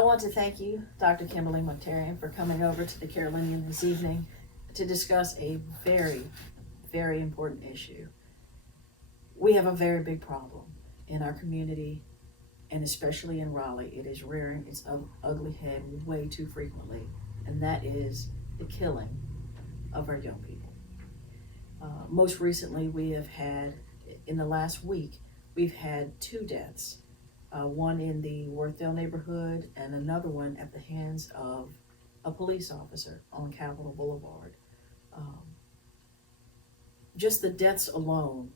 I want to thank you, Dr. Kimberly Muktarian, for coming over to the Carolinian this evening to discuss a very, very important issue. We have a very big problem in our community, and especially in Raleigh. It is rearing its ugly head way too frequently, and that is the killing of our young people. Most recently, we have had, in the last week, we've had two deaths. One in the Worthdale neighborhood and another one at the hands of a police officer on Capitol Boulevard. Just the deaths alone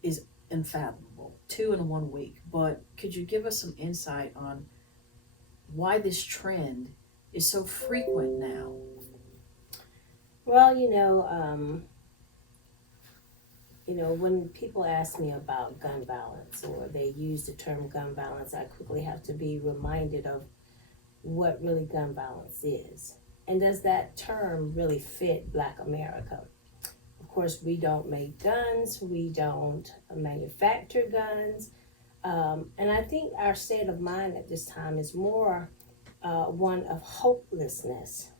is unfathomable, 2 in 1 week. But could you give us some insight on why this trend is so frequent now? Well, when people ask me about gun violence or they use the term gun violence, I quickly have to be reminded of what really gun violence is. And does that term really fit Black America? Of course, we don't make guns, we don't manufacture guns. And I think our state of mind at this time is more one of hopelessness.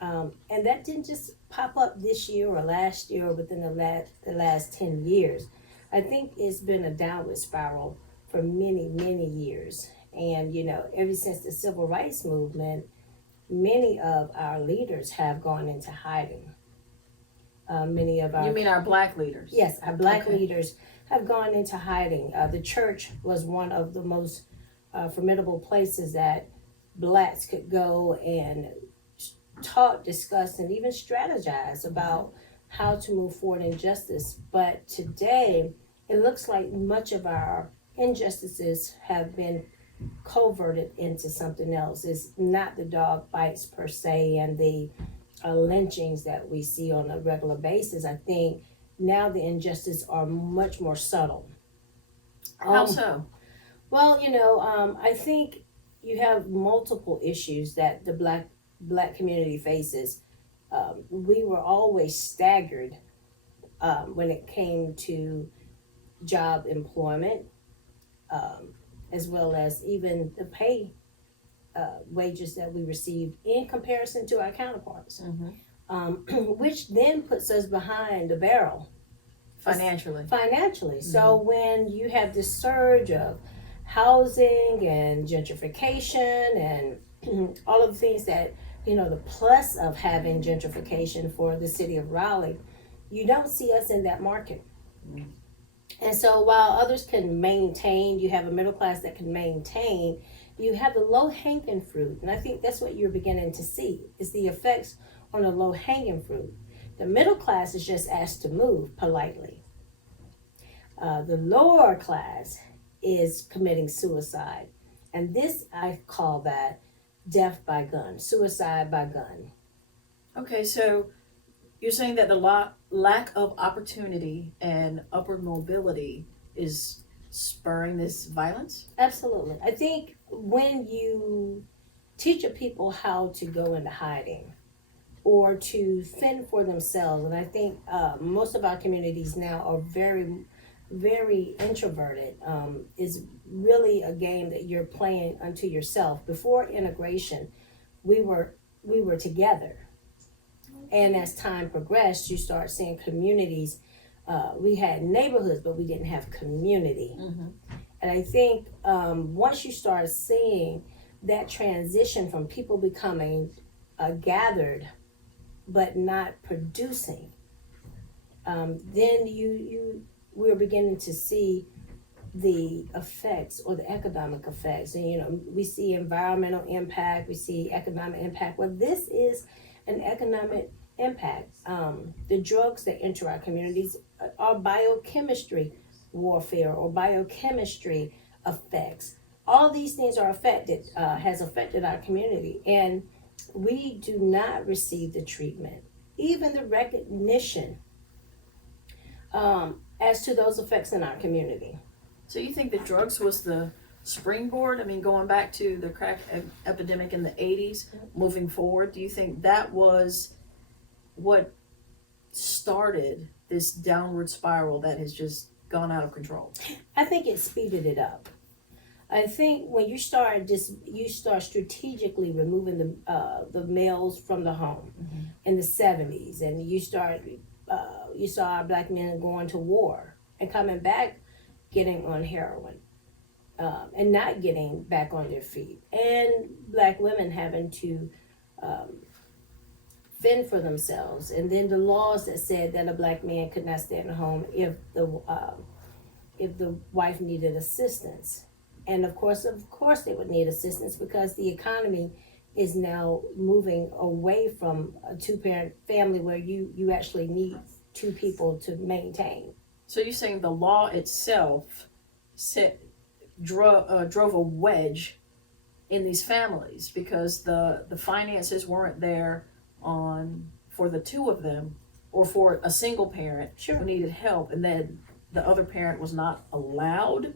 And that didn't just pop up this year or last year or within the last 10 years. I think it's been a downward spiral for many, many years. And, ever since the civil rights movement, many of our leaders have gone into hiding. Many of our... You mean our Black leaders? Yes, our Black leaders have gone into hiding. The church was one of the most formidable places that Blacks could go and talk, discuss, and even strategize about how to move forward in justice. But today, it looks like much of our injustices have been coverted into something else. It's not the dog bites per se and the lynchings that we see on a regular basis. I think now the injustices are much more subtle. How so? Well, I think you have multiple issues that the Black community faces. We were always staggered when it came to job employment, as well as even the pay wages that we received in comparison to our counterparts, which then puts us behind the barrel Financially. So when you have this surge of housing and gentrification and all of the things that, the plus of having gentrification for the city of Raleigh, you don't see us in that market. And so while others can maintain, you have a middle class that can maintain, you have the low-hanging fruit. And I think that's what you're beginning to see, is the effects on the low-hanging fruit. The middle class is just asked to move politely. The lower class is committing suicide. And this, I call that death by gun, suicide by gun. Okay, so you're saying that the lack of opportunity and upward mobility is spurring this violence? Absolutely. I think when you teach people how to go into hiding or to fend for themselves, and I think most of our communities now are very, very introverted, is really a game that you're playing unto yourself. Before integration, we were together. And as time progressed, you start seeing communities. We had neighborhoods, but we didn't have community. And I think once you start seeing that transition from people becoming gathered, but not producing, then we're beginning to see the effects or the economic effects. And, we see environmental impact, we see economic impact. Well, this is an economic impact. The drugs that enter our communities are biochemistry warfare or biochemistry effects. All these things are has affected our community, and we do not receive the treatment, even the recognition as to those effects in our community. So you think that drugs was the springboard? I mean, going back to the crack epidemic in the 80s, moving forward, do you think that was what started this downward spiral that has just gone out of control? I think it speeded it up. I think when you start strategically removing the males from the home in the 70s, and you saw our black men going to war and coming back getting on heroin, and not getting back on their feet, and black women having to fend for themselves, and then the laws that said that a black man could not stay in the home if the wife needed assistance. And of course they would need assistance, because the economy is now moving away from a two-parent family where you actually need two people to maintain. So you're saying the law itself drove a wedge in these families because the finances weren't there for the two of them, or for a single parent who needed help, and then the other parent was not allowed?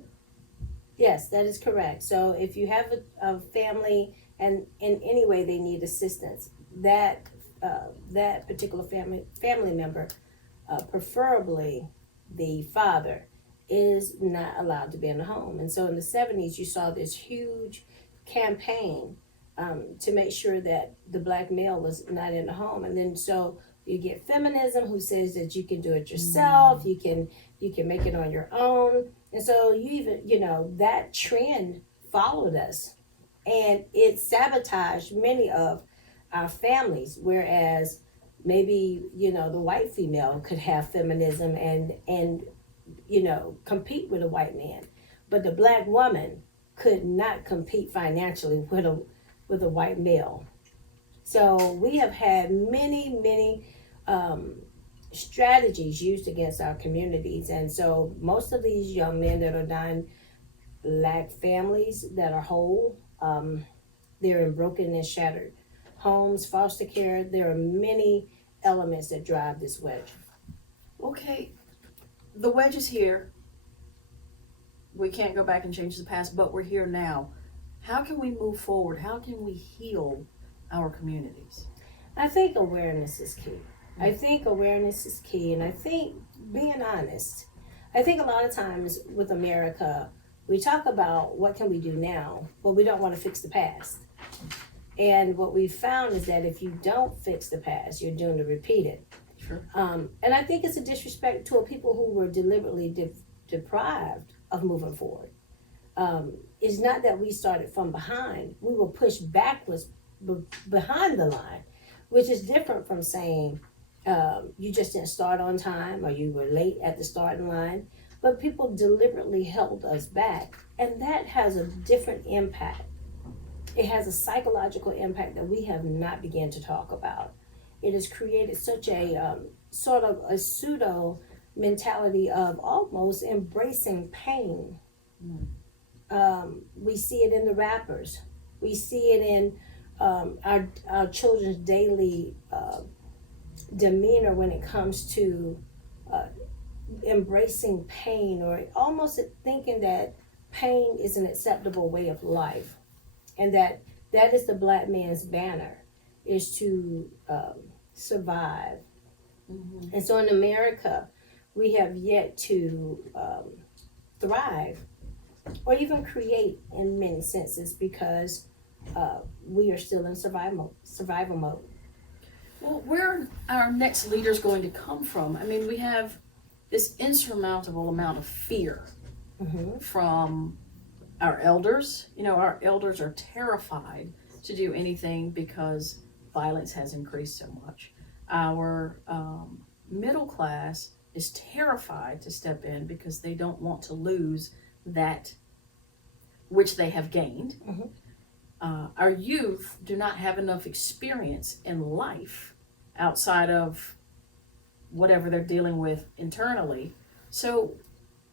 Yes, that is correct. So if you have a family and in any way they need assistance, that particular family member, preferably the father, is not allowed to be in the home. And so in the 70s, you saw this huge campaign to make sure that the black male was not in the home. And then so you get feminism, who says that you can do it yourself, you can make it on your own. And so that trend followed us, and it sabotaged many of our families. Whereas maybe, the white female could have feminism and compete with a white man, but the black woman could not compete financially with a white male. So we have had many strategies used against our communities. And so most of these young men that are dying lack families that are whole. They're in broken and shattered homes, foster care. There are many elements that drive this wedge. Okay, the wedge is here. We can't go back and change the past, but we're here now. How can we move forward? How can we heal our communities? I think awareness is key. And I think being honest. I think a lot of times with America, we talk about what can we do now, but we don't want to fix the past. And what we found is that if you don't fix the past, you're doomed to repeat it. Sure. And I think it's a disrespect to people who were deliberately deprived of moving forward. It's not that we started from behind. We were pushed backwards behind the line, which is different from saying you just didn't start on time, or you were late at the starting line. But people deliberately held us back, and that has a different impact. It has a psychological impact that we have not begun to talk about. It has created such a sort of a pseudo mentality of almost embracing pain. We see it in the rappers. We see it in our children's daily demeanor when it comes to embracing pain, or almost thinking that pain is an acceptable way of life, and that is the black man's banner, is to survive. And so in America, we have yet to thrive or even create in many senses, because we are still in survival mode. Well, where are our next leaders going to come from? I mean, we have this insurmountable amount of fear from our elders. Our elders are terrified to do anything because violence has increased so much. Our middle class is terrified to step in because they don't want to lose that which they have gained. Our youth do not have enough experience in life outside of whatever they're dealing with internally. So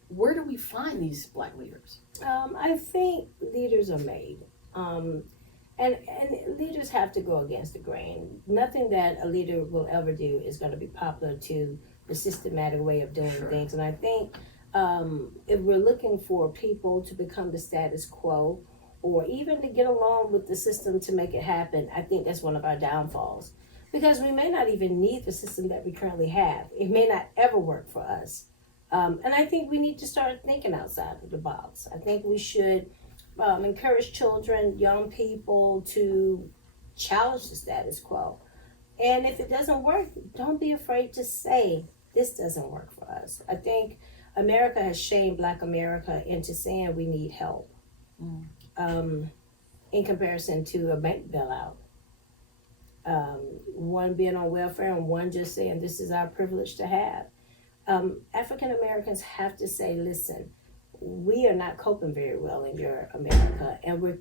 where do we find these black leaders? I think leaders are made. And leaders have to go against the grain. Nothing that a leader will ever do is going to be popular to the systematic way of doing things. And I think if we're looking for people to become the status quo, or even to get along with the system to make it happen, I think that's one of our downfalls. Because we may not even need the system that we currently have. It may not ever work for us. And I think we need to start thinking outside of the box. I think we should encourage children, young people to challenge the status quo. And if it doesn't work, don't be afraid to say, this doesn't work for us. I think America has shamed Black America into saying we need help, in comparison to a bank bailout. One being on welfare and one just saying this is our privilege to have. African Americans have to say, listen, we are not coping very well in your America, and we're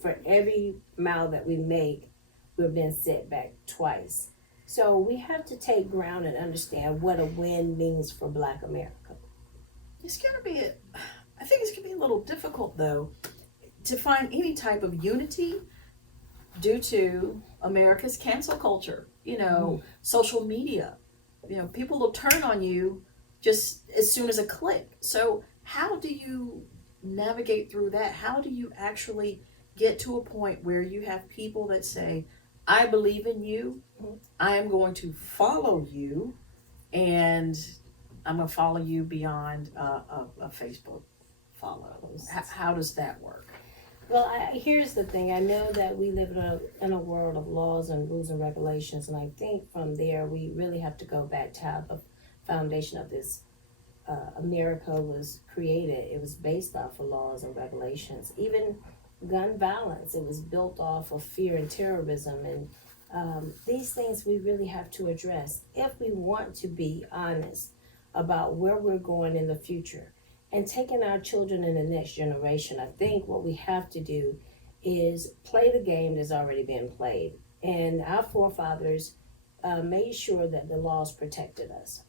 for every mile that we make, we're being set back twice. So we have to take ground and understand what a win means for Black America. It's going to be, I think it's going to be a little difficult though, to find any type of unity due to America's cancel culture, social media. People will turn on you just as soon as a click. So how do you navigate through that? How do you actually get to a point where you have people that say, I believe in you, I am going to follow you, and I'm going to follow you beyond a Facebook follow? How does that work? Well, here's the thing. I know that we live in a world of laws and rules and regulations, and I think from there we really have to go back to how the foundation of this America was created. It was based off of laws and regulations. Even gun violence, it was built off of fear and terrorism, and these things we really have to address if we want to be honest about where we're going in the future. And taking our children in the next generation, I think what we have to do is play the game that's already been played. And our forefathers made sure that the laws protected us.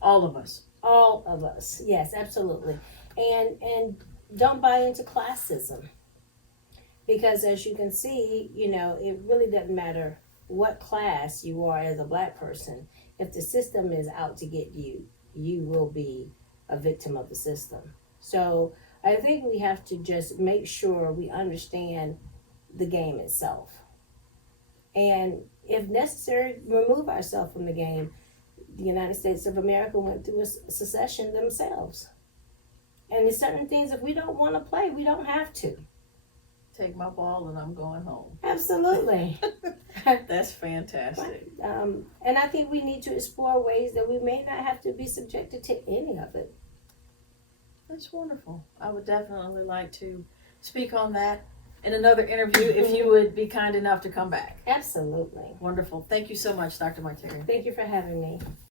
All of us. All of us, yes, absolutely. And don't buy into classism. Because as you can see, it really doesn't matter what class you are as a Black person. If the system is out to get you, you will be a victim of the system. So I think we have to just make sure we understand the game itself. And if necessary, remove ourselves from the game. The United States of America went through a secession themselves. And there's certain things, if we don't want to play, we don't have to. Take my ball and I'm going home. Absolutely. That's fantastic. And I think we need to explore ways that we may not have to be subjected to any of it. That's wonderful. I would definitely like to speak on that in another interview if you would be kind enough to come back. Absolutely. Wonderful. Thank you so much, Dr. Muktarian. Thank you for having me.